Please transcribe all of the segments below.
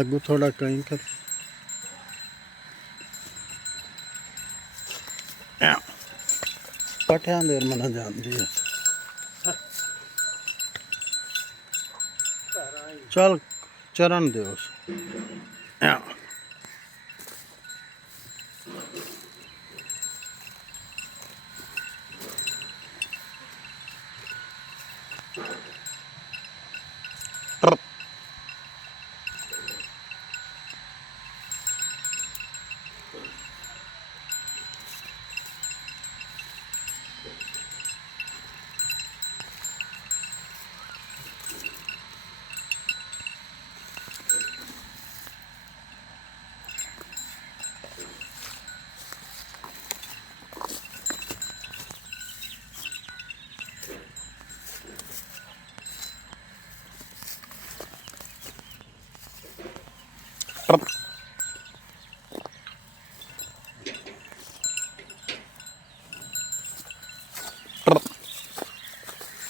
अगू थोड़ा कहीं कर पठिया देर मना जाती है। चल चरण दे उस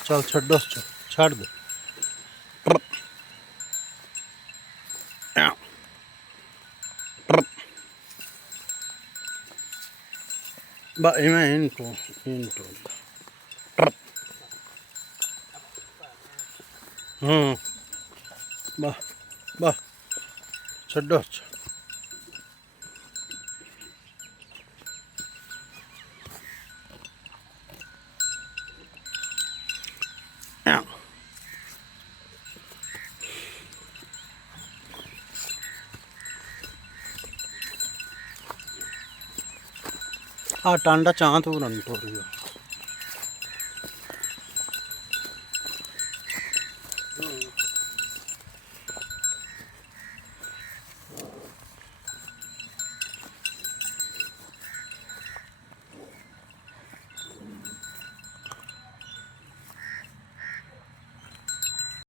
चल छो छड़ दे इनको बा बा छो आ टांडा चांत पूरा नहीं टोर गया।